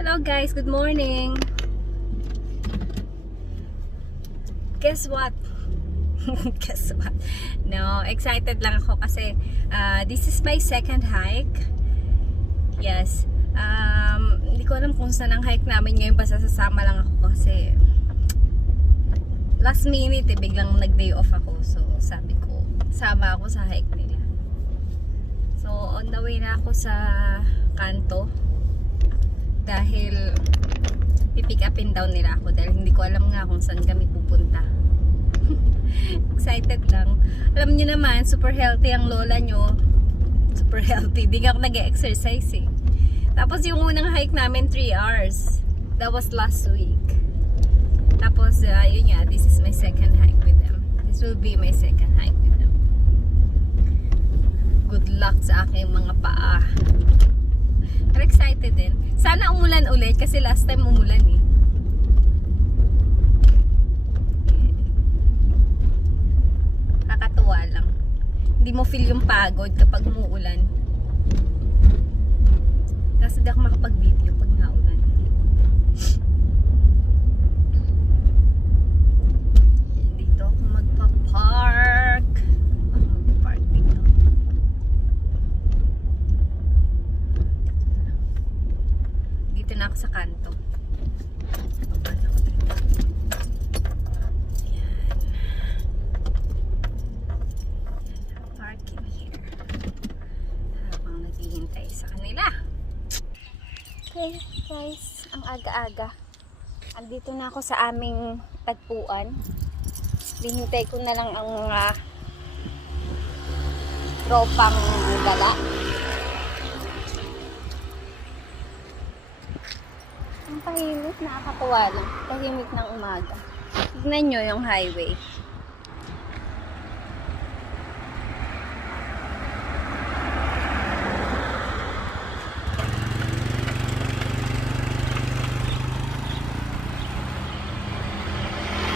Hello guys, good morning. Guess what? Guess what? No, excited lang ako kasi this is my second hike. Yes. Hindi ko alam kung saan ang hike namin ngayon, basta sasama lang ako kasi last minute biglang nag-day off ako. So sabi ko, sama ako sa hike nila. So on the way na ako sa kanto dahil pipick up and down nila ako dahil hindi ko alam nga kung saan kami pupunta. Excited lang. Alam niyo naman, super healthy ang lola nyo. Super healthy. Di nga ako nag-exercise eh. Tapos yung unang hike namin 3 hours. That was last week. Tapos yun nga, this is my second hike with them. This will be my second hike with them. Good luck sa aking mga paa. Pero excited din. Sana umulan ulit kasi last time umulan eh. Kakatuwa lang. Hindi mo feel yung pagod kapag umuulan. Kasi di ako makapag-video pag naulan. Dito ako magpa-park. Magpa-park dito. Dito na ako sa kanto. Paano ako dito? Yan. Parking here. Habang naghihintay sa kanila. Okay guys, ang aga-aga. Andito na ako sa aming tagpuan. Hinihintay ko na lang ang tropang dala. Ang tahimik, nakakatuwa lang. Tahimik ng umaga. Tignan nyo yung highway.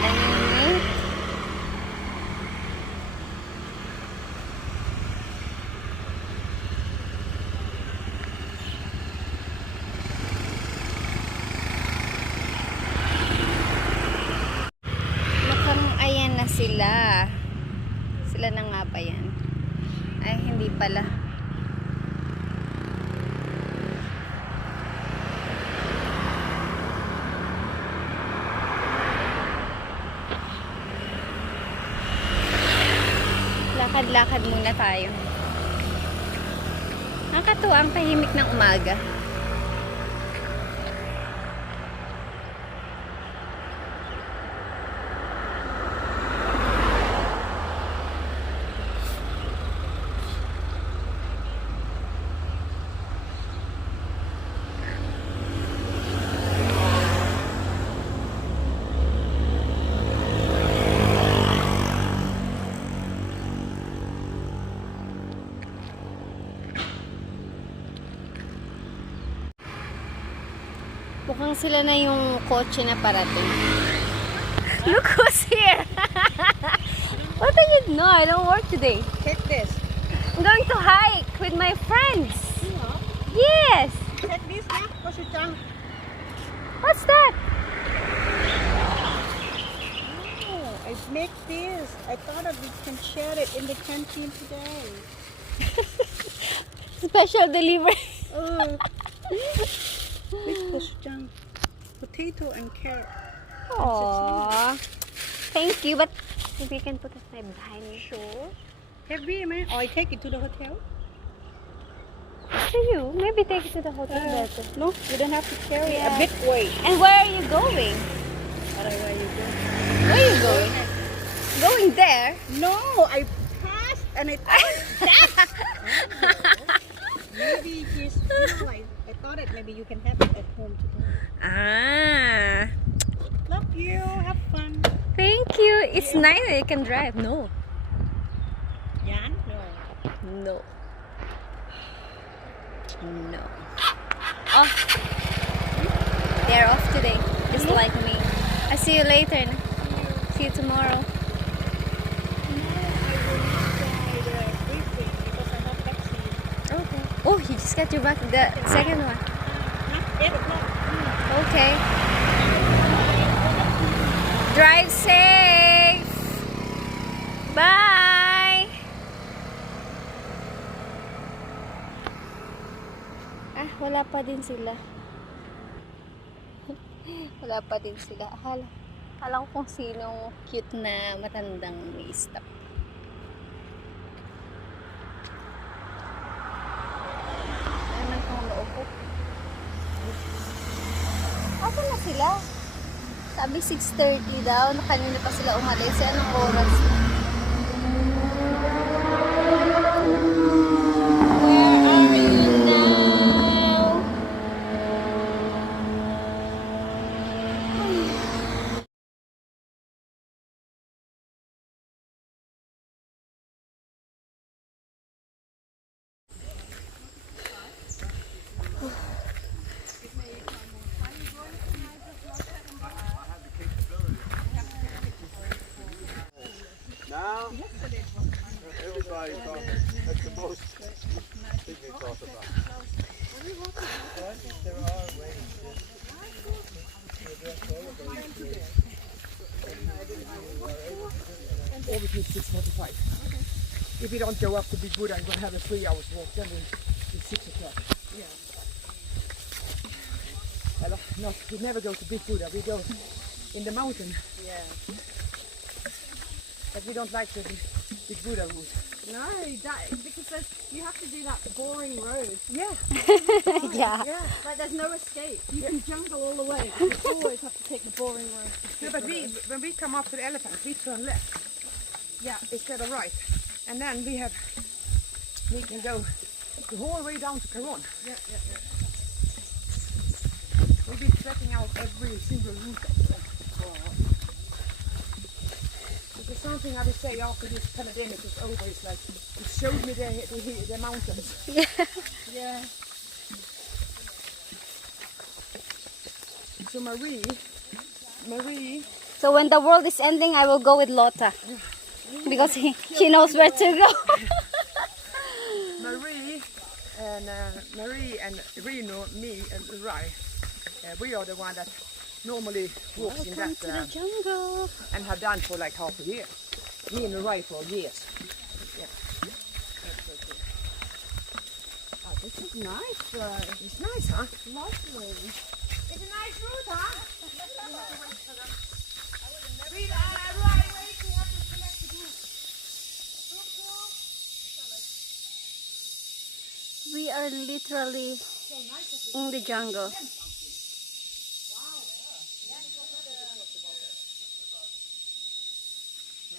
Tahimik. Ayan na sila. Sila na nga ba yan? Ay, hindi pala. Lakad-lakad muna tayo. Nakakatuwa ang tahimik ng umaga. Mukhang sila na yung kotse na parating. Look who's here! What are you doing? No, I don't work today. Take this. I'm going to hike with my friends. Yeah. Yes! Take this now. What's your tongue? What's that? Oh, I make this. I thought that we can share it in the canteen today. Special delivery. Oh. With gochujang, potato and carrot. Aww. Thank you, but if you can put aside behind me. Sure. Heavy, man. Or I take it to the hotel. To you, maybe take it to the hotel better. No, you don't have to carry Yeah. a big weight. And where are you going? Where are you going? Where are you going? Going there? No, I passed and I thought that. Maybe he's, like, I thought it. Maybe you can have it at home today. Ah. Love you. Have fun. Thank you. It's nice that you can drive. No. Yan? No. No. No. Oh. They're off today. Just like me. I'll see you later. See you tomorrow. Okay. Oh, you just got your back. The second one. 8 o'clock. Okay. Drive safe. Bye. Ah, wala pa din sila. Wala pa din sila. Alam ko kung sinong cute na matandang may stop. Ano kung loob ko? Asan na sila? Sabi 6:30 daw. Kanina pa sila umalis. Anong oras? Where are you now? Now, everybody talks. That's the most thing they talk about. There are ways Over to 6:45. If we don't go up to Big Buddha, I'm going to have a 3 hours walk. Then it's 6 o'clock. Yeah. No, we never go to Big Buddha. We go in the mountain. Yeah. But we don't like the Big Buddha route. No, because you have to do that boring road. Yeah. Yeah. Yeah, like there's no escape. You can jungle all the way. You always have to take the boring road. No, but when we come up to the elephant, we turn left. Yeah. Instead of right. And then we can go the whole way down to Caron. Yeah. We'll be checking out every single route up there. There's something I would say after this pandemic is over. It's like it showed me the mountains. Yeah. So Marie. So when the world is ending, I will go with Lotta. Because she knows where to go. Marie and Reno, me and Rai, we are the one that normally walks in Welcome that to the jungle. and have done for like half a year. Me and Rai for years. Yeah. Oh, this is nice. It's nice, huh? Lovely. It's a nice route, huh? We are literally in the jungle.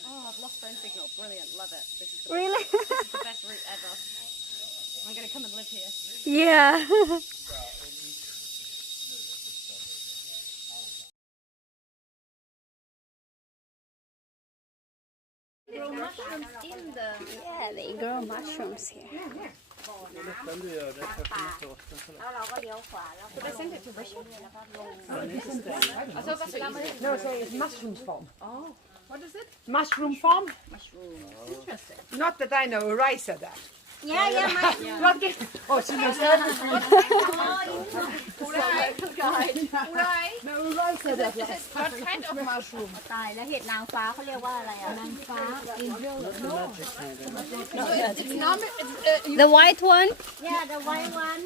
Oh, I've lost phone signal. Brilliant. Love it. This is Really? the best route ever. I'm going to come and live here. Yeah. Grow mushrooms in the... Yeah, they grow mushrooms here. Did I send it to Richard? No, so it's mushroom farm. Oh, what is it? Mushroom farm? Mushroom. Interesting. Not that I know, Rai said that. Yeah. Not this. Oh, she knows that. No, Rai said that. What kind of mushroom? ตายแล้วเห็ดนางฟ้าเขาเรียกว่าอะไรอ่ะนางฟ้า It's not... The white one? yeah the white one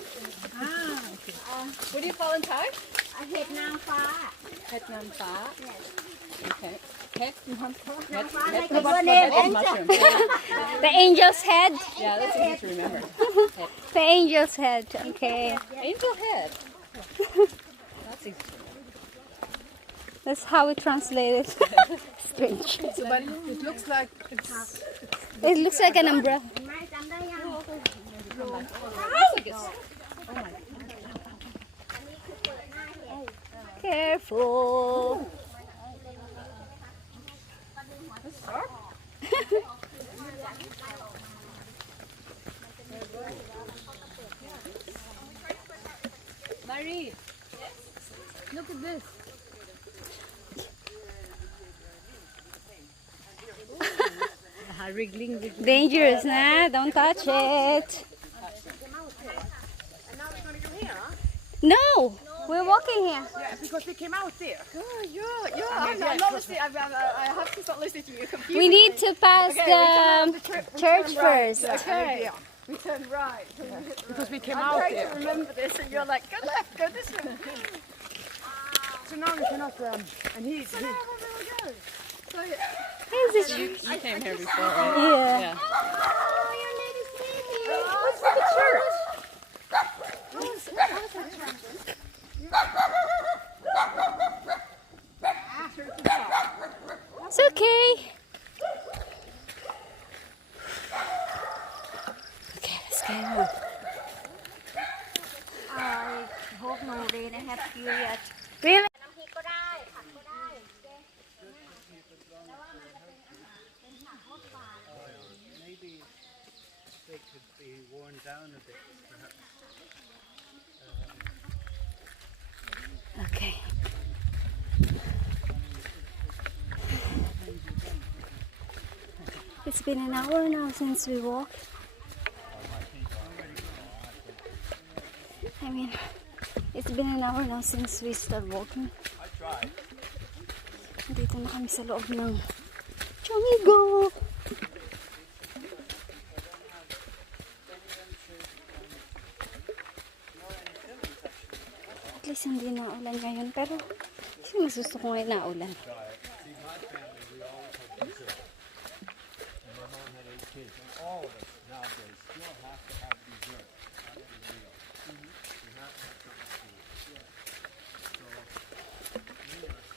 what do you call in Thai? เห็ดนางฟ้า Het nam fa. Okay. Het nam fa. นางฟ้าในตัวเนม Het mushroom. The angel's head? Yeah, that's easy to remember. The angel's head. Okay. Angel head. That's easy to remember. That's how we translate it. Strange. So, but it looks like it's... It looks like an umbrella. ไม่จำได้ยัง Careful. Marie, look at this. Wriggling. Dangerous, nah? Don't touch it. No, we walking here? Yeah, because we came out there. I'm not listening. I have to stop listening to you. We need to pass the church first. Okay. Yeah, We turn right. because we came I'm out trying there. to remember this, and you're like, go left, go this way. So now we cannot, and he So now where do we go? So Here's the church. You came here before, right? Yeah. Oh, your lady's baby. what's with the church? It's okay. Okay, let's go. I hope no rain. I have period. Really? น้ำพริกก็ได้ผักก็ได้โอเค Maybe they could be worn down a bit, perhaps. Okay. It's been an hour now since we walked. I mean, it's been an hour now since we started walking. I tried. Dito na kami sa loob ng Chomigo. At least hindi na ulan ngayon, pero kasi mas gusto ko ngayon na ulan. See, my family, we always had dessert. And my mom had 8 kids, and all of us nowadays still have to have dessert. That's the deal. You have to have something to eat. So, many of us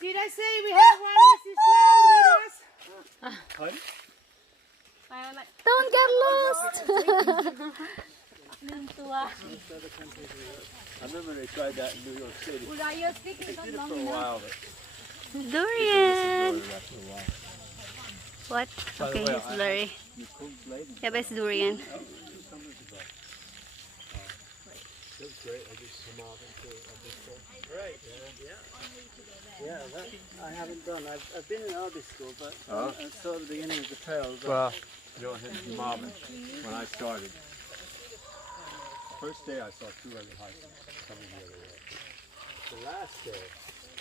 Did I say we have one Mrs. Loud with us? Don't get lost! I remember they tried that in New York City. They did it for a while, but Durian! after a while. What? By the Okay, way, it's blurry. You cooked Bladen? Yeah, but it's durian. 2 summers ago. It was great. I did some of it too. Great. Yeah, that I haven't done. I've been in Abbey school, but Oh. I saw the beginning of the trail. But Well, you don't hit the Marvin when I started. First day I saw 2 other high schools coming the other way. The last day,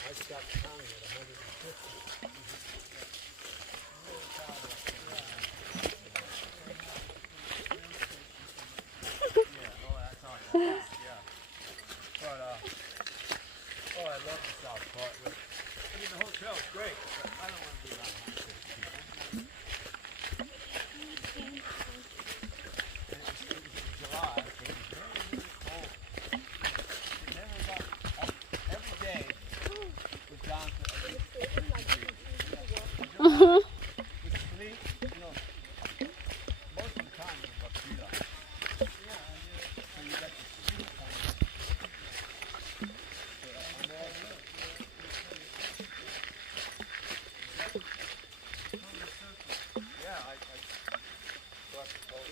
I stopped counting at 150. But, oh, I love the South Park. I mean, the hotel's great, but I don't want to be around 150 people. And it was in July, so it was very, really cold. It never got up. Every day was down to at least 3 degrees. With sleep, you know, most of the time it was about 3 hours. So you got the sleep time. Yeah, I got the cold.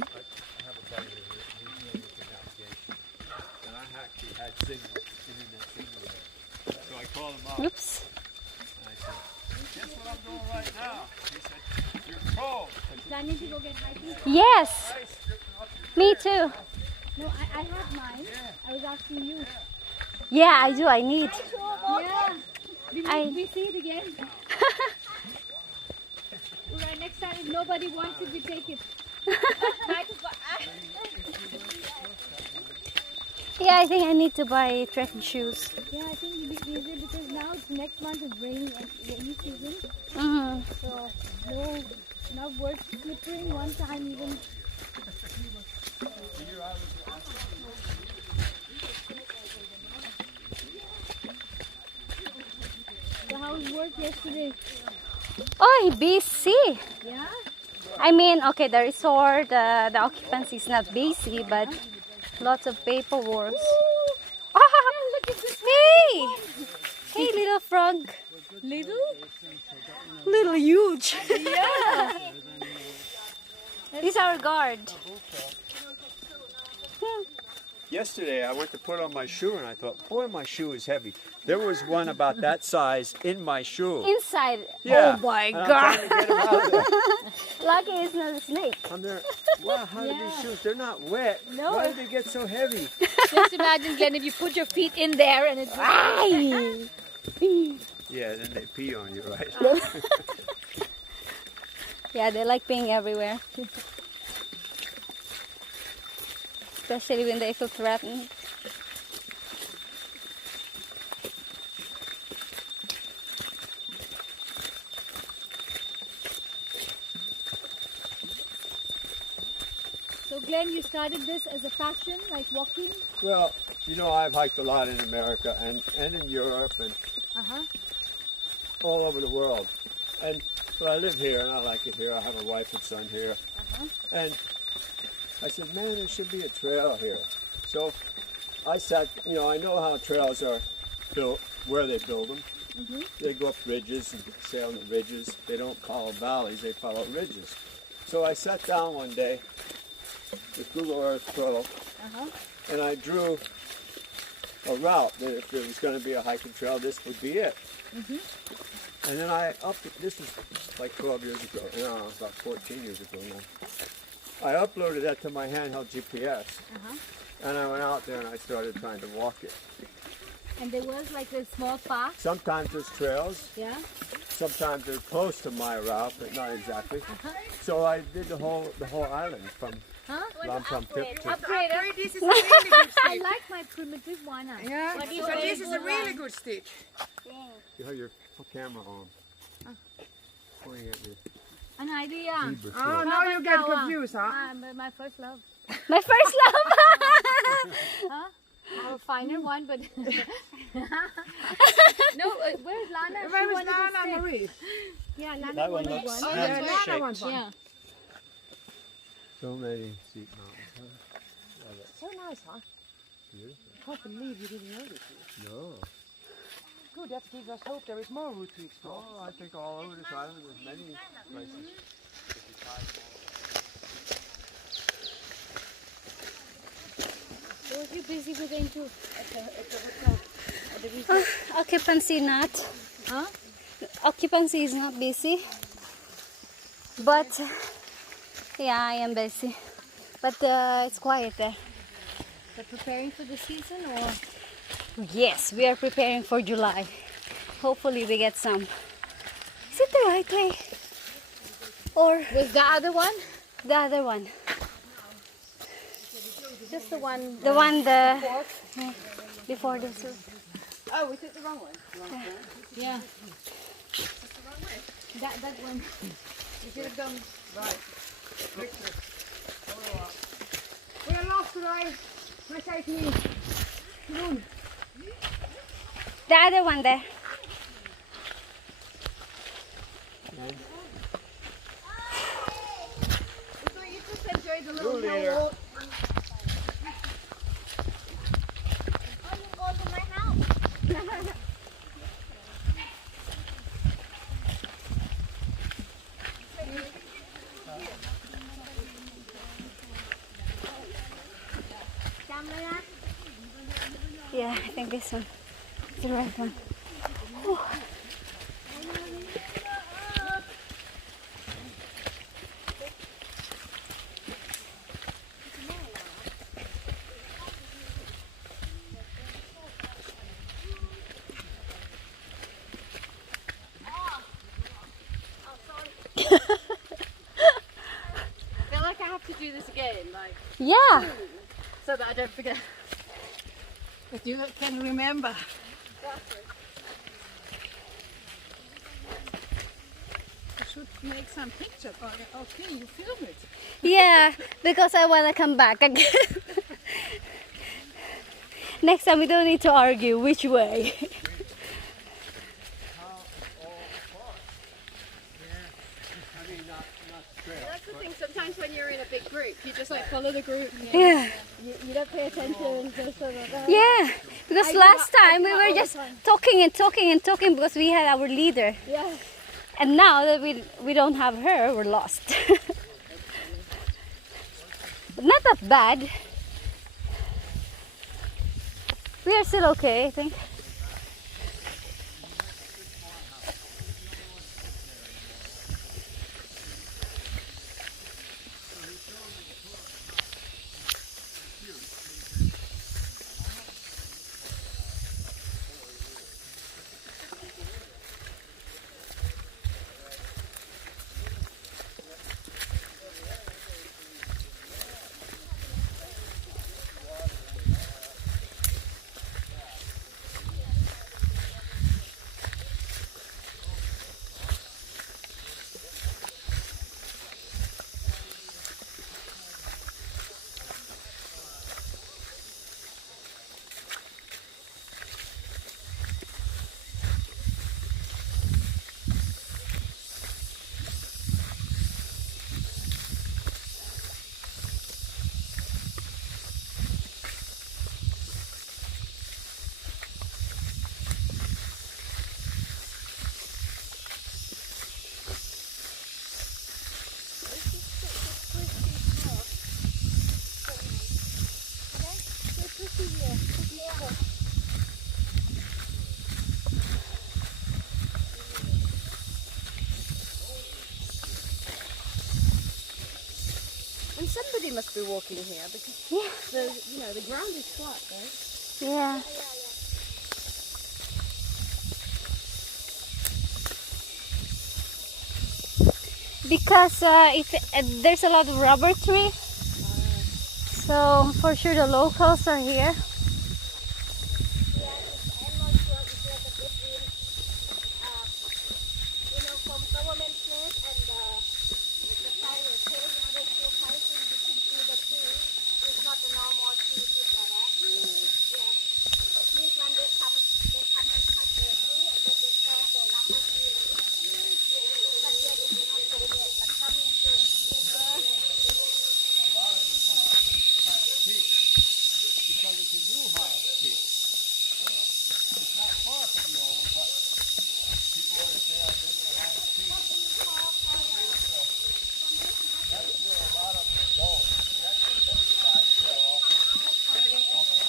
I have a buddy who he's really into navigation, and I actually had signal, internet signal there. So I called him up and Oops. I said, "Guess what I'm doing right now?" He said, "You're cold." Planning to go get hiking? Yes! Ice dripping off your Me too. No, I have mine. I was asking you. Yeah, I do. I need. Yeah. We see it again. Alright, next time if nobody wants it, we take it. Yeah, I think I need to buy trekking shoes. Yeah, I think it'll be easier because now it's next month is rainy season. Mm-hmm. So no, not worth slipping one time even. So how was work yesterday? Oh, busy. Yeah. I mean, okay, the resort, the occupancy is not busy, but lots of paperwork. Hey! Hey, little frog. Little? Little huge. Yeah. He's our guard. Yesterday I went to put on my shoe and I thought, boy, my shoe is heavy. There was one about that size in my shoe. Inside. Yeah. Oh my And I'm God. trying to get him out of there. Lucky it's not a snake. I'm there. Wow, how do these shoes? They're not wet. No. Why did they get so heavy? Just imagine, Glenn, if you put your feet in there and it's Ay! Yeah, then they pee on you, right? Yeah, they like being everywhere. Especially when they feel threatened. So Glenn, you started this as a passion, like walking? Well, you know, I've hiked a lot in America and in Europe and Uh-huh. all over the world. But I live here and I like it here. I have a wife and son here. And I said, man, there should be a trail here. So I sat, you know, I know how trails are built, where they build them. They go up ridges and stay on the ridges. They don't follow valleys, they follow ridges. So I sat down one day with Google Earth Pro and I drew a route that if there was going to be a hiking trail, this would be it. And then this was like 12 years ago, no, about 14 years ago now. I uploaded that to my handheld GPS, and I went out there and I started trying to walk it. And there was like a small path. Sometimes there's trails, Yeah. sometimes they're close to my route, but not exactly. So I did the whole island from Lampam Tip to Upgrade. This is a really good I stitch. like my primitive one. Yeah, so this is a really good stitch. you have your camera on. Pointing at your An idea. zebra Oh, foot. now you get confused, huh? My first love. My first love. A finer one, but no. Where's Lana? Where She was wanted to Lana stay. Marie? Yeah, Lana That one wanted looks one. Yeah, nice Lana shaped. wants one. Yeah. So many steep mountains. So nice, huh? Beautiful. Can't believe you didn't notice it. No. Good, that gives us hope there is more route to explore. Oh, I think all over this island there's many places. So what are you busy with into? Occupancy not. Huh? Occupancy is not busy. But yeah, I am busy. But it's quiet there. So preparing for the season or? Yes, we are preparing for July. Hopefully we get some. Is it the right way? Or Was the other one? the other one? Just the one. The one before this one. Oh, we took the wrong one. Yeah. That one. You should have done. We're lost today. My side me. The other one there. So you just enjoy the Blue leader. Yeah, I think this one is the right one. Whew. I feel like I have to do this again, like Yeah. so that I don't forget. But you can remember. You should make some pictures. Okay, you film it. Yeah, because I want to come back again. Next time we don't need to argue which way. not trail. That's the thing. Sometimes when you're in a big group, you just like follow the group. Yeah. You don't pay attention. Just sort of, Yeah. Because I do last that- I time do we that were all the just time. talking and talking and talking because we had our leader. Yeah. And now that we don't have her, we're lost. But not that bad. We are still okay, I think. And somebody must be walking here because the ground is flat, right? Yeah. Because there's a lot of rubber tree, so for sure the locals are here. From government place and the private place, they still fighting. You can see the tree. It's not a normal tree, like that. Yeah. This one they come to cut the tree and then they plant the lumber tree. But yet it's not so yet, but coming soon. Because it's a new hive peak. It's not far from the old one, but people want to say I've been to the hive peak. That's where a lot of them go. That's the side trail off the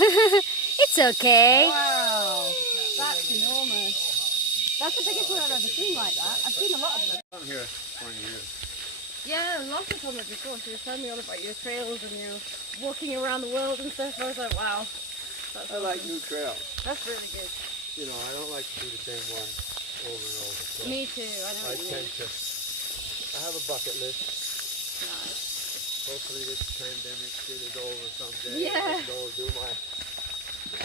It's okay. Wow, that's enormous. That's the biggest one I've ever seen like that. I've seen a lot of them. I'm here 20 years. Yeah, lots of time before. She was telling me all about your trails and you walking around the world and stuff. I was like, wow. That's I like new trails. That's really good. You know, I don't like to do the same one over and over. So Me too. I know I what you tend mean. to. I have a bucket list. Nice. Hopefully this pandemic shit is over someday. Yeah. I can go do my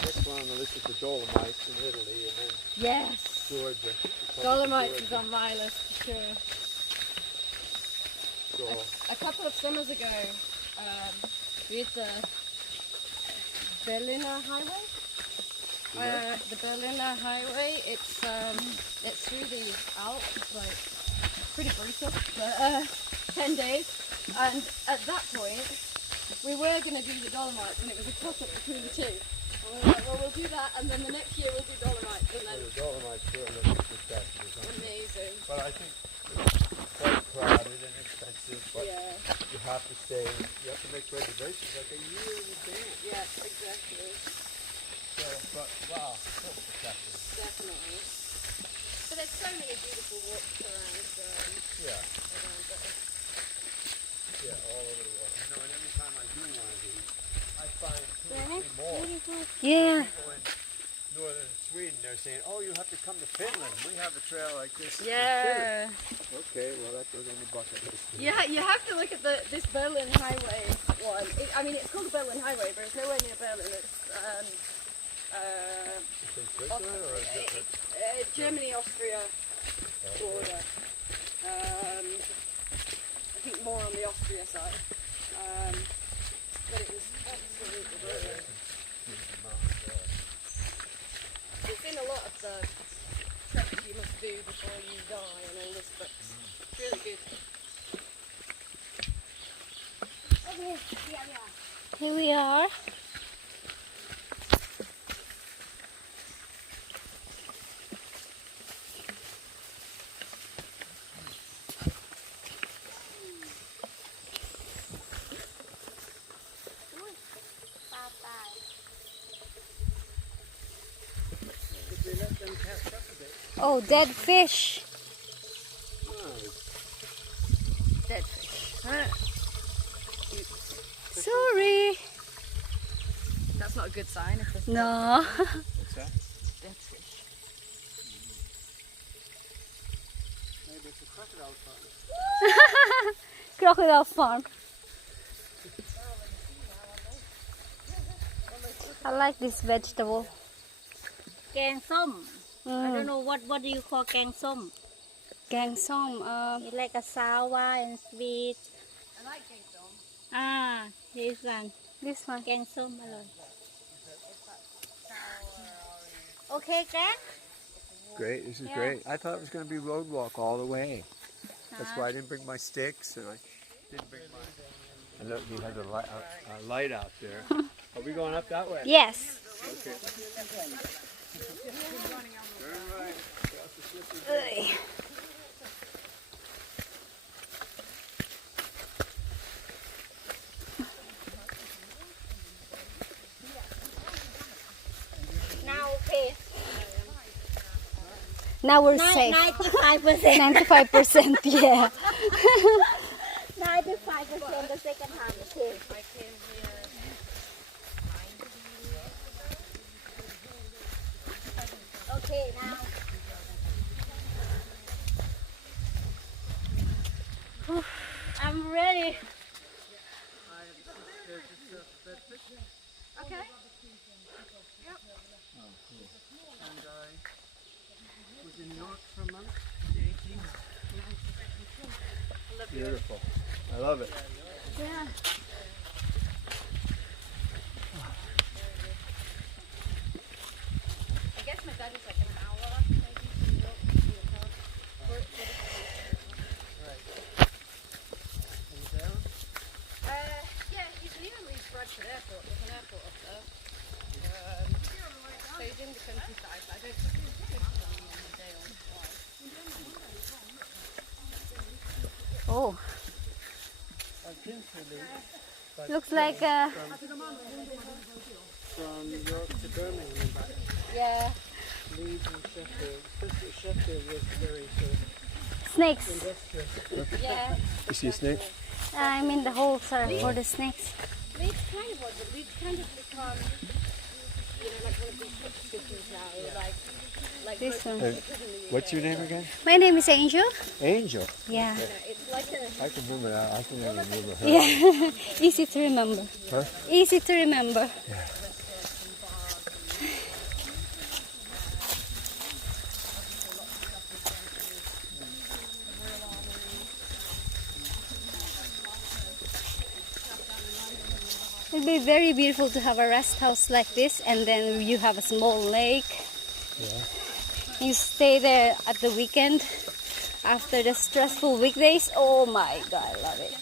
next one on the list is the Dolomites in Italy, and then Yes. Georgia. Dolomites is on my list for sure. So A couple of summers ago, we did the Berliner Highway. The Berliner Highway, it's through the Alps. It's like pretty brutal, but 10 days. And at that point, we were going to do the Dolomites, and it was a toss-up between the two. And we were like, well, we'll do that, and then the next year we'll do Dolomites, and then the Dolomites sure look successful or something. amazing. But I think it's quite crowded and expensive, but Yeah, you have to stay. You have to make reservations like a year in advance. yeah, exactly. So, but wow, so successful. Definitely. But there's so many beautiful walks around Yeah, there. yeah, all over the world. You know, and every time I do one of these, I find two or three more. Yeah. People in northern Sweden, they're saying, "Oh, you have to come to Finland. We have a trail like this." in Yeah. Finland." Okay, well that goes on the bucket list. Yeah, you have to look at this Berlin Highway one. I mean, it's called the Berlin Highway, but it's nowhere near Berlin. It's It's in Switzerland or is it? Germany, Austria border. I think more on the Austria side. but it was absolutely brilliant. It's in a lot of the treks you must do before you die and all this, but it's really good. Okay, yeah. Here we are. Did they let them catch up a bit? Oh, dead fish. Dead fish. Sorry. That's not a good sign if there's No. What's that? dead fish. Maybe it's a crocodile farm. Crocodile farm. I like this vegetable. Keng som. I don't Mm. know what do you call keng som? Gang som. It's like a sour and sweet. I like king som. Ah, this one. This one. Keng som alone. Okay, Keng? Great, this is Yeah. great. I thought it was going to be road walk all the way. That's why I didn't bring my sticks and I didn't bring my... And look, he has a light out there. Are we going up that way? Yes. Okay. Turn right. Ugh. Now, okay. Now we're safe. 95%. 95%, yeah. 95% the second half, okay. I came here. Okay, now. I'm ready. Okay. And I was in New York for a month. Beautiful. I love it. Yeah. I guess my dad is like an hour, maybe to New York to your house. And down. Yeah, he's leaving Leeds Bradford Airport. There's an airport up there. So he's in the countryside, but I don't think he's going to come on the day on flight. Oh, I've been to Leeds. But looks like from New York to Birmingham and back. yeah, Leeds and Sheffield. Especially Sheffield was very sort of snakes. industrial. Yeah, You see a snake? I mean the holes are for the snakes. Leeds kind of was, but Leeds kind of become, you know, like one of these cities now. Like This one. What's your name again? My name is Angel. Angel. Yeah, it's like a I can remember that. I can never remember her. yeah. Easy to remember. Huh? Easy to remember. It'd be very beautiful to have a rest house like this, and then you have a small lake. Yeah. You stay there at the weekend after the stressful weekdays. Oh my god, I love it.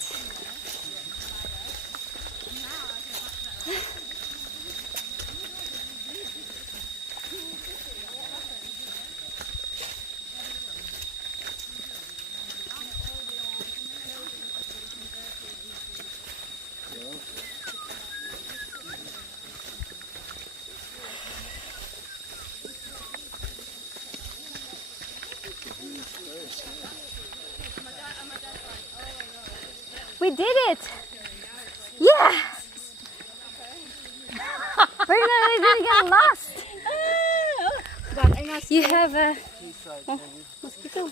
We did it! Yeah! We didn't get lost. You have a mosquito.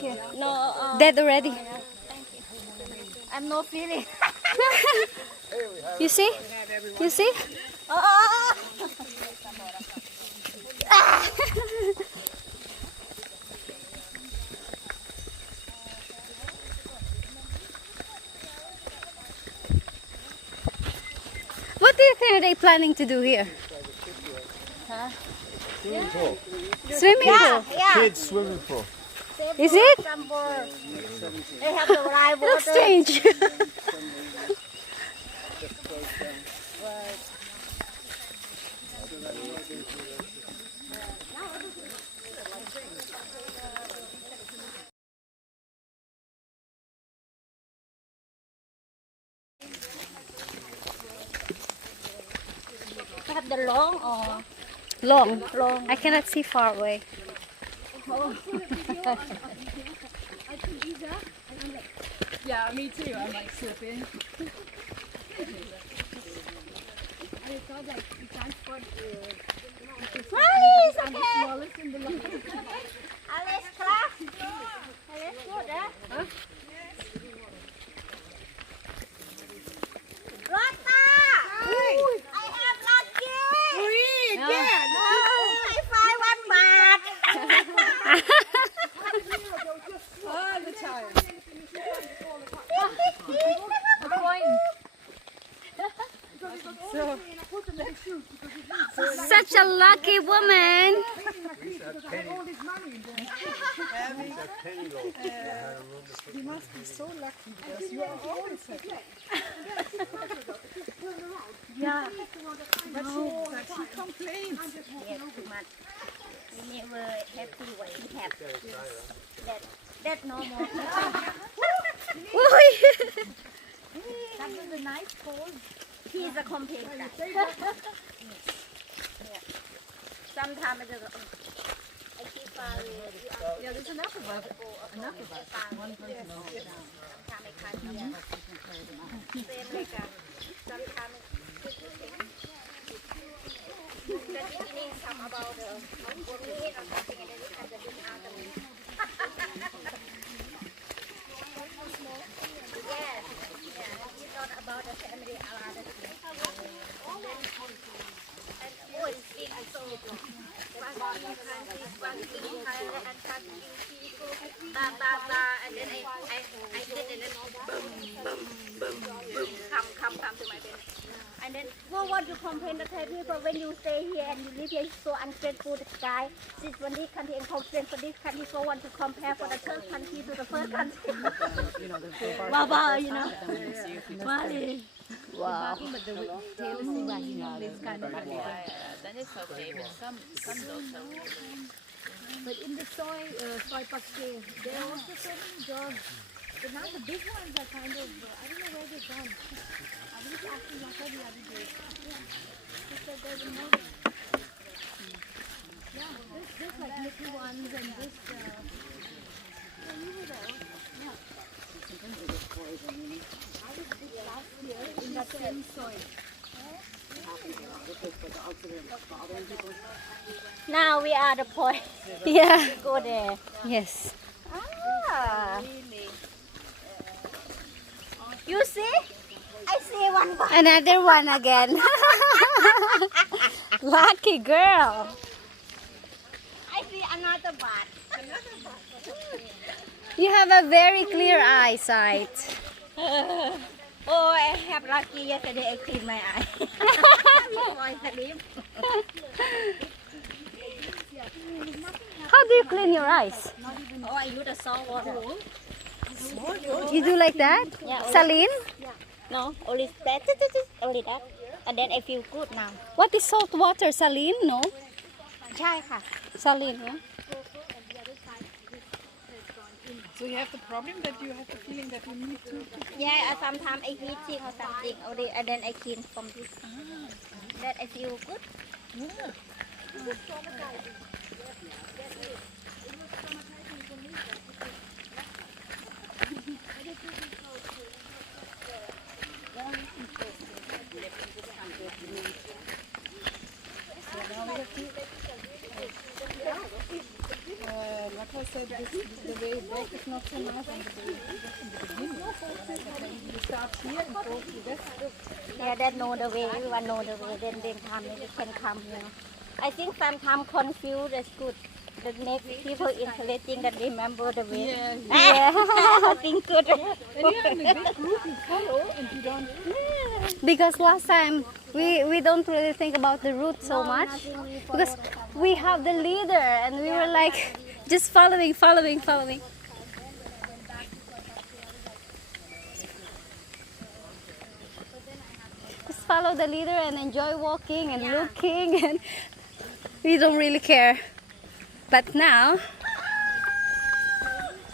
Here. No, Dead already. I'm no feeling. You see? You see? thing are they planning to do here? Swimming pool. Swimming pool. Yeah. Kids swimming pool. Is it? Some birds. They have the live It looks water. strange. They have the long or Long. I cannot see far away. Yeah, me too. I'm like slipping. Nice, okay. Alles klar? Alles gut, ja? Lotta! I have lucky! I find 1 baht! All the time. Such a lucky woman. These are penny. These are penny loaves. You must be so lucky because you are always happy. Yeah. But she complains. Yes, too much. We never happy when we have that normal. That was a nice cold. He's a complainer. Sometimes I just I keep Yeah, there's enough of us. Enough of us. One person all down. sometimes I can't hear. Same like sometimes the beginning come about the meat or something and then it has a big out of it. Yes, it's not about the family around us. And oh, it's big and so one country, one king, Thailand, and country, people, and then I did and then boom, come to my bed. And then, for what you complain the Thai people when you stay here and you live here, it's so ungrateful the guy. Since when this country and complain for this country, so want to compare for the third country to the first country. Baba, you know. Bali. Wow. But the tail is wagging out. It's kind of funny. Then it's okay, but some dogs are really. But in the soy pakke, there are also so many dogs. But now the big ones are kind of, I don't know where they've gone. I was just asking Lata the other day. She said there were more. Yeah, this like little ones and this, yeah, we were there. Yeah. I was there last year in that same soil. Now we are the point. Yeah. Go there. Yes. Ah. You see? I see one bar. Another one again. Lucky girl. I see another bar. You have a very clear eyesight. Oh, I have lucky yesterday I cleaned my eye. Before I sleep. How do you clean your eyes? Oh, I use the salt water. You do like that? Yeah. Saline? No, only that. Only that. And then I feel good now. What is salt water? Saline? No? ใช่ค่ะ Saline, yeah? So you have the problem that you have the feeling that you need to. Yeah, sometimes I eating or something, only, and then I clean from this. That I feel good. Like I said, the way back is not so nice on the way in the beginning. You start here and go to this. Yeah, that know the way. Everyone know the way. Then come, they can come. You know. I think sometimes confused is good. That makes people interesting that remember the way. Yeah. I think good. And you're in a big group, you follow, and you don't. Because last time we don't really think about the route so much because we have the leader and we were like just following. Just follow the leader and enjoy walking and looking, and we don't really care. But now,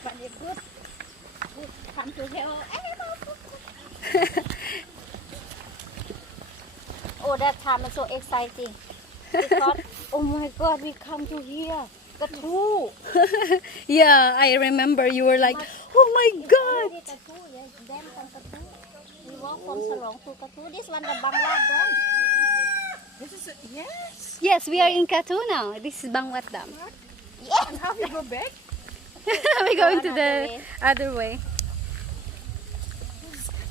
But it's good. Good. Come to help animals. Oh, that time was so exciting. Because, oh my God, we come to here. Katu. yeah, I remember you were like, oh my God. Katu, yes. Dam from Katu. We walk from Salong to Katu. This one, the Bangla Dam. This is yes. Yes, we are in Katu now. This is Bangwat Dam. And how we go back? We're going to another the way. other way.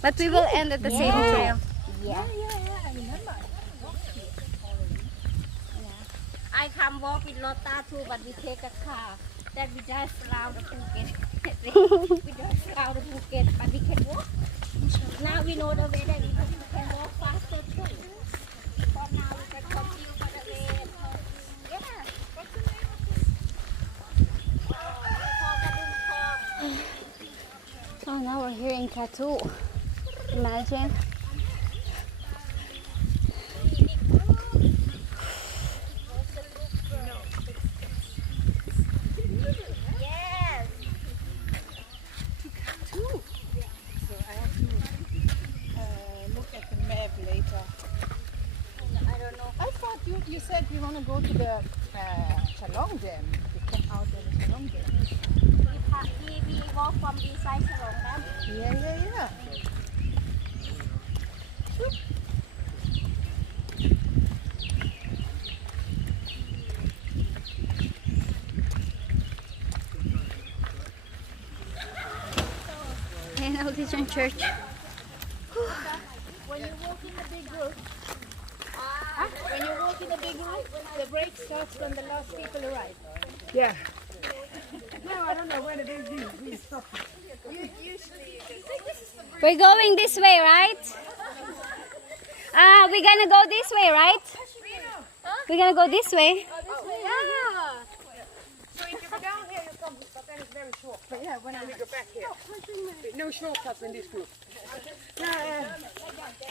But we will end at the same trail. Yeah. I remember. I come walk with Lotta too, but we take a car. Then we just around the Phuket. We just around the Phuket, but we can walk. Now we know the way that we can walk faster too. For now we can continue for the way. Yeah. Oh, now we're here in Katu. Imagine. Yes. So I have to look at the map later. I don't know. I thought you said you want to go to the Chalong Dam. To come out of the Chalong Dam. We walk from this side to Long Dam. Yeah. And now this is church. When you walk in the big group, when you walk in the big group, the break starts when the last people arrive. Yeah. No, I don't know when it is. We stop. We're going this way, right? We're gonna go this way, right? We're gonna go this way. So if you go down here, you come, but then it's very short. But yeah, when we go back here, no shortcuts in this group.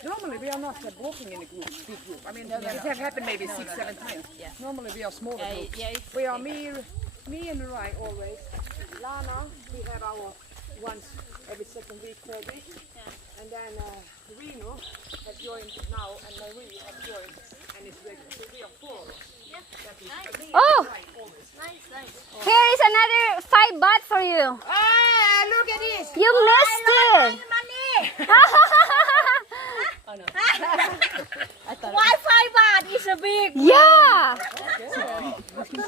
Normally we are not walking in a group, big group. I mean, it has happened maybe 6-7 times. Normally we are smaller groups. We are me and Rai always. Lana, we have our once every second week, third week. And then Reno has joined now, and Marie has joined, and it's regular. So we are 4 of us. Oh! Here is another 5 baht for you. Ah, look at this! You missed it! Wi-Fi baht is a big. Yeah!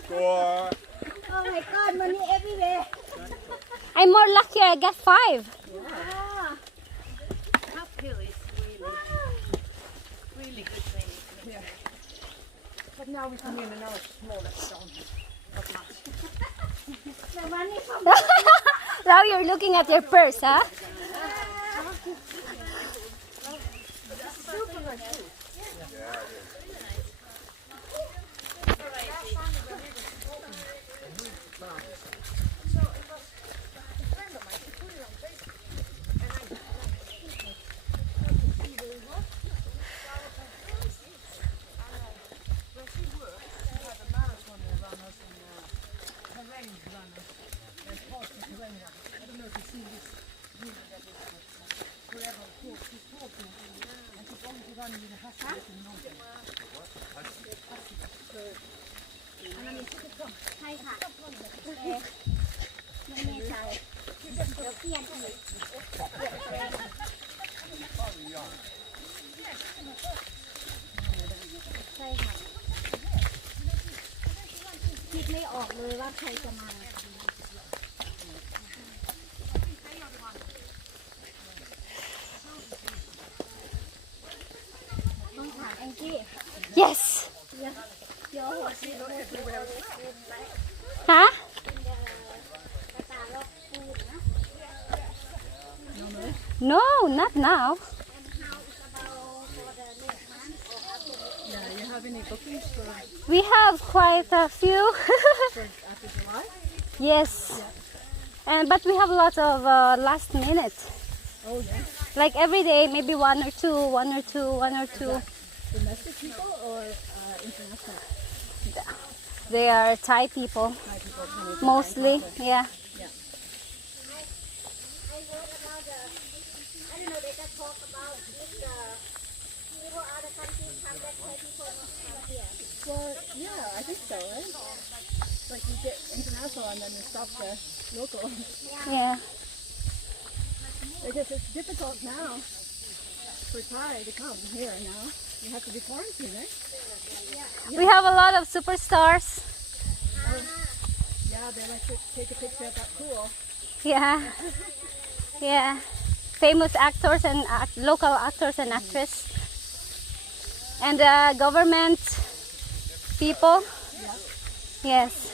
Score. Oh my God, money everywhere. I'm more lucky, I got 5. But now we come in and now it's smaller, so not much. The money from Now you're looking at your purse, huh?คิดไม่ออกเลยว่าใครจะมาต้องถามแองกี้ Yes! your horse is Huh? No, not now. and how is about for the next month or any bookings for We have quite a few. after July? Yes. And but we have lots of last minute. Oh yeah. Like every day, maybe one or two, one or two, one or two. Domestic people or international? They are Thai people, Thai people coming to mostly. Bangkok. Yeah. I heard about the, I don't know, they just talk about if the people other countries come, that Thai people not come here. Well, yeah, I think so, right? Like you get international and then you stop the local. Yeah. Because it's difficult now for Thai to come here now. You have to be quarantined, right? We have a lot of superstars. Yeah, they like to take a picture at that pool. Yeah. Yeah. Famous actors and local actors and actresses. And government people. Yes.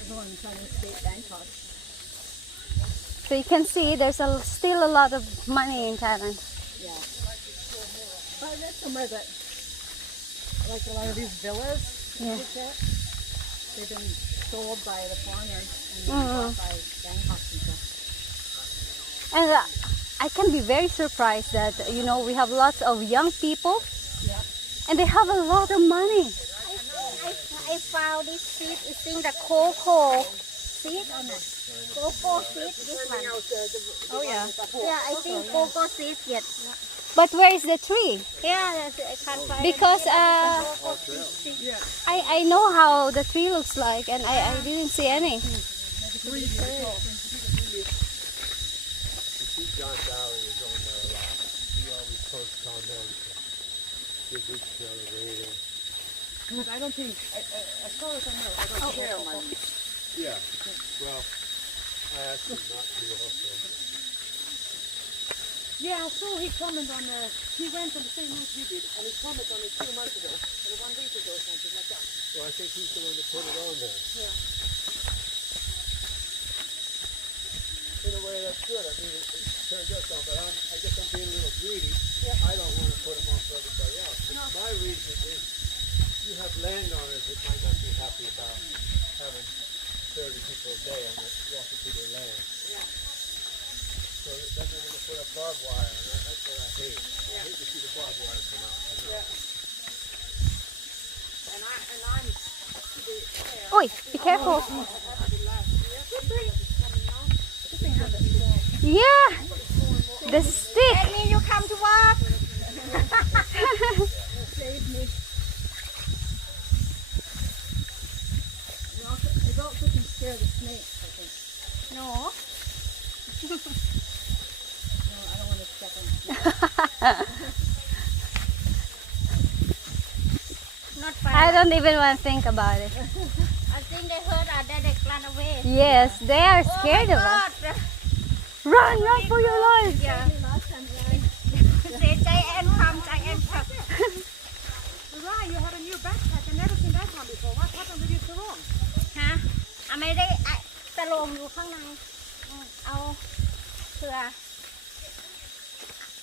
Everyone trying to escape Bangkok. So you can see there's still a lot of money in Thailand. Yeah. I read somewhere that like a lot of these villas, Yeah. they've been sold by the foreigners and bought by Bangkok people. And I can be very surprised that, you know, we have lots of young people. Yeah. And they have a lot of money. I found this seed, it's in the cocoa seed or not? Cocoa seed, this one. Oh yeah. Yeah, I think cocoa seed, yes. But where is the tree? Yeah, I can't find Because cocoa seed. I know how the tree looks like, and I didn't see any. You see John Dowling is on there a lot. He always posts comments. Gives each other rating. But I don't think, as far as I know, I don't share my. Yeah. Well, I asked him not to also. Yeah, I saw he commented on he went on the same route you did, and he commented on it 2 months ago, or 1 week ago, or something like that. Well, I think he's the one that put it on there. Yeah. In a way, that's good. I mean, it turns out so, but I guess I'm being a little greedy. I don't want to put them off for everybody else. My reason is you have landowners that might not be happy about having 30 people a day on it, walking through their land. So then they're going to put up barbed wire, and that's what I hate. I hate to see the barbed wire come out. Oi, be careful. Yeah, the stick. That means you come to work. It also can scare the snakes, I think. No. No, I don't want to step on the snake. Not far. I don't even want to think about it. I think they heard us, then they run away. Yes, they are scared of us. God. Run, run for your life. Yeah. Say giant pump, giant pump. Right, you have a new backpack. I've never seen that one before. What happened with your sarong? ฮะเอาไม่ได้อะตะโลงอยู่ข้างในเอาเผื่อ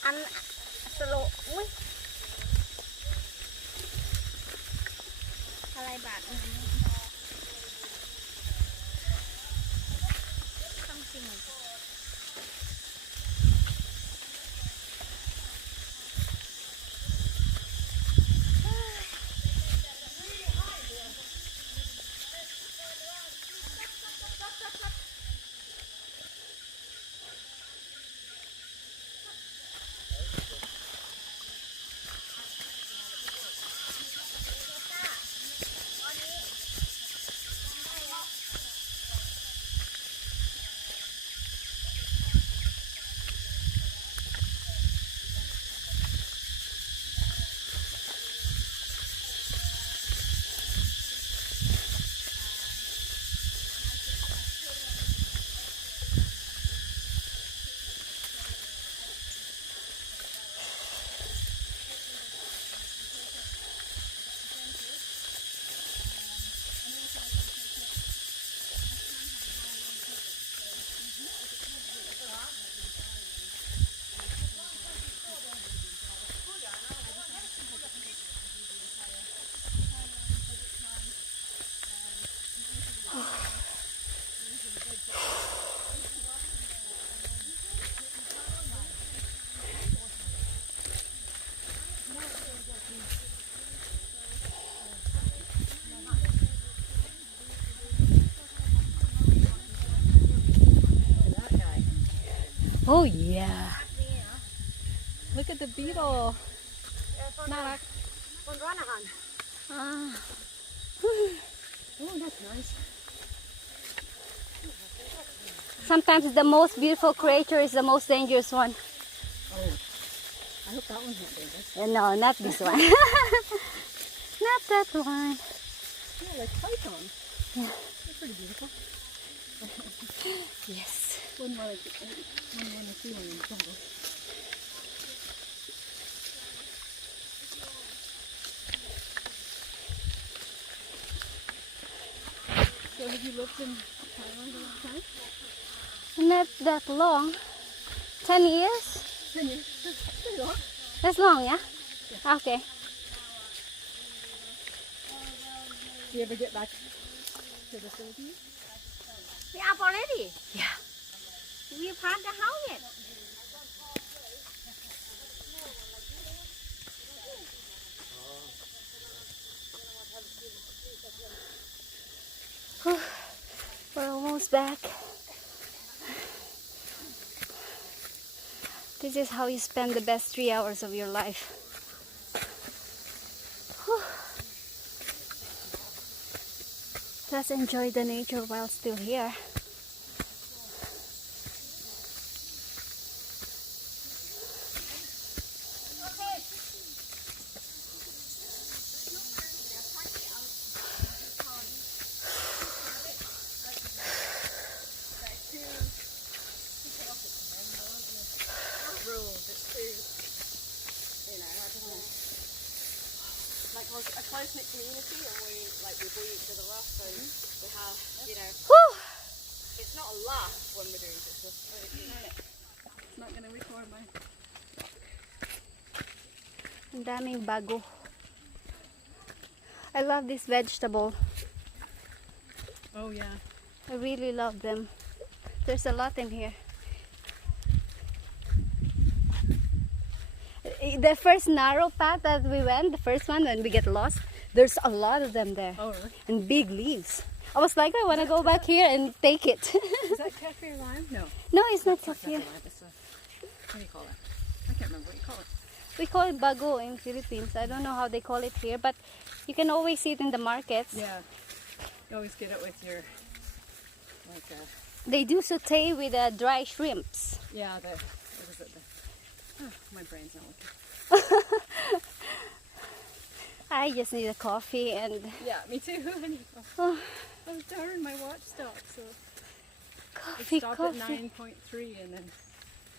อันสโลอุ้ยอะไรบาดอันนี้ทำจริง ต Look at the beetle. Narak. Ah. Oh, that's nice. Sometimes the most beautiful creature is the most dangerous one. I hope that one's not dangerous. No, not this one. Not that one. Yeah, like python. Yeah. They're pretty beautiful. Yes. Wouldn't want to see one in the jungle. So have you lived in Thailand a long time? Not that long. 10 years? 10 years. That's pretty long. That's long, yeah? Okay. Do you ever get back to the Philippines? We up already. Yeah. We passed the house yet. We're almost back. This is how you spend the best 3 hours of your life. Whew. Let's enjoy the nature while still here. Like we're a close-knit community, and we buoy each other up, and we have, Whew. it's not a laugh when we're doing this stuff, but it's not going to record my... Ang daming bago. I love this vegetable. Oh yeah. I really love them. There's a lot in here. The first narrow path that we went, the first one when we get lost, there's a lot of them there. Oh really? And big leaves. I was like, I want to go back here and take it. Is that cafe lime? No. No, it's not Cafe here. lime. It's what do you call it? I can't remember what you call it. We call it bago in Philippines. I don't know how they call it here, but you can always see it in the markets. Yeah. You always get it with your, They do saute with dry shrimps. yeah, what is it? My brain's not working. I just need a coffee and Yeah, me too. oh, I was darn my watch stopped, so it coffee, stopped coffee. at 9.3 and then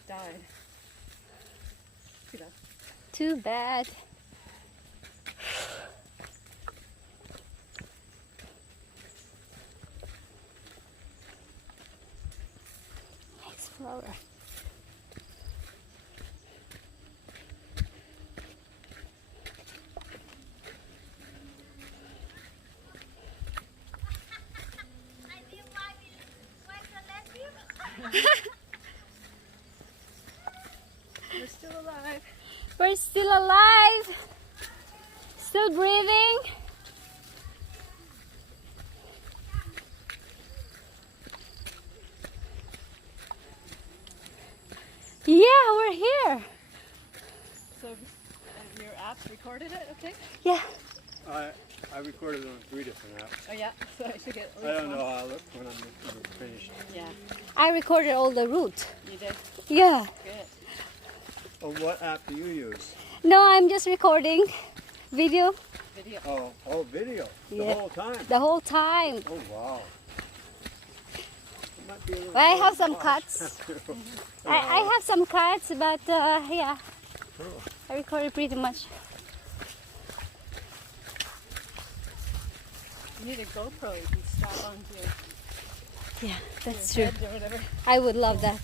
died. Too bad. Too bad. Nice flower. We're still alive. We're still alive. Still breathing. Yeah, we're here. So your apps recorded it, okay? Yeah. I recorded it on 3 different apps. Oh yeah, so I should get at I least don't one. know how I look when I'm finished. Yeah, I recorded all the route. you did. Yeah. Good. Oh, what app do you use? No, I'm just recording video Video. Oh, video. The Yeah. whole time. the whole time. Oh, wow. It might be a little Well, I have hard some to cuts. watch. I have some cuts, but yeah, Cool. I recorded pretty much. You need a GoPro you can strap onto your Yeah, that's true. head or whatever. I would love that.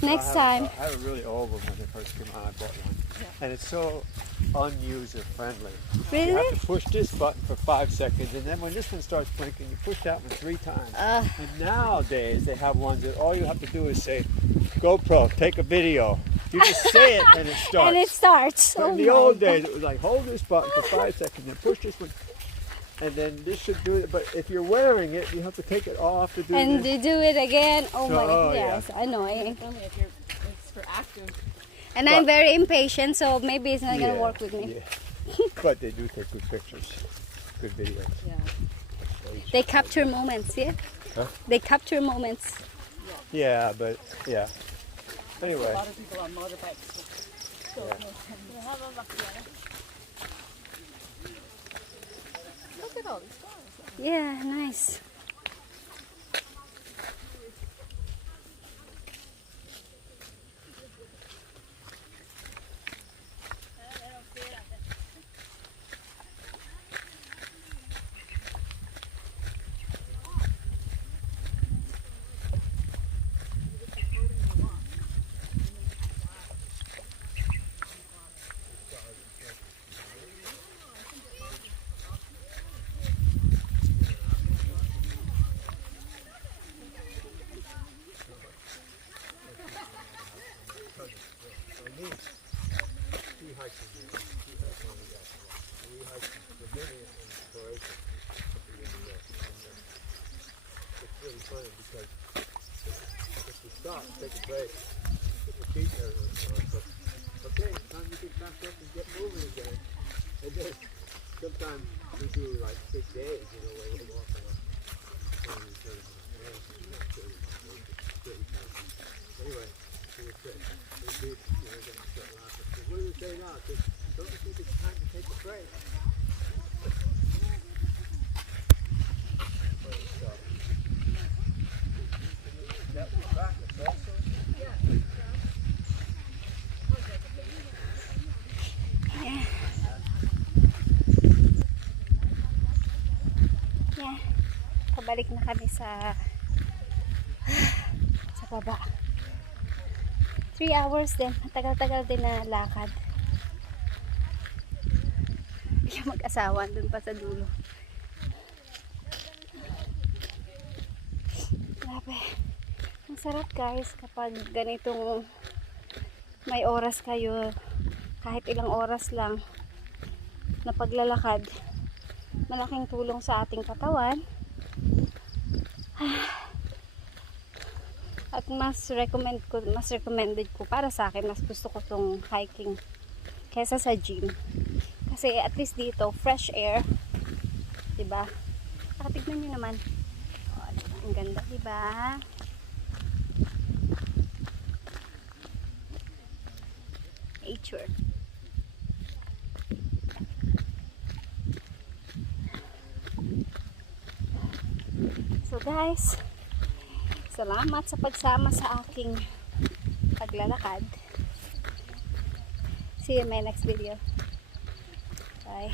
Next time. I have a really old one when they first came out. I bought one. Yeah. And it's so unuser friendly. You Really? have to push this button for 5 seconds, and then when this one starts blinking, you push that one 3 times. And nowadays they have ones that all you have to do is say, GoPro, take a video. You just say it and it starts. And it starts. But Oh in the my old God. days, it was like, hold this button for 5 seconds and push this one. And then this should do it. But if you're wearing it, you have to take it off to do And this. they do it again. Oh So, my oh, God, yes, annoying. Only if it's for active. And I'm very impatient, so maybe it's not gonna Yeah, work with me. yeah. But they do take good pictures, good videos. Yeah. They capture moments, yeah? Huh? They capture moments. Yeah, but yeah. A Anyway, lot of people on motorbikes. So Yeah. look at all these flowers. Yeah, nice. it's really funny because if you stop, take a break, put your feet there, but okay, it's time to get back up and get moving again. And then sometimes we do like 6 days, you know, where we're walking up 20, 30 miles, 30 miles. Anyway, so it's it. We do, you know, going to start laughing. So what do we say now? Just, don't you think it's time to take a break? Yeah. Pabalik na kami sa baba. 3 hours din. Matagal-tagal din na lakad. Yung mag-asawa dun pa sa dulo. Grabe. Ang sarap guys kapag ganitong may oras kayo, kahit ilang oras lang na paglalakad. Malaking tulong sa ating katawan. At mas recommended ko para sa akin, mas gusto ko tong hiking kesa sa gym. Kasi at least dito, fresh air. Diba? Tignan nyo naman. Oh, ang ganda, diba? Nature. So guys, salamat sa pagsama sa aking paglalakad. See you in my next video. Bye.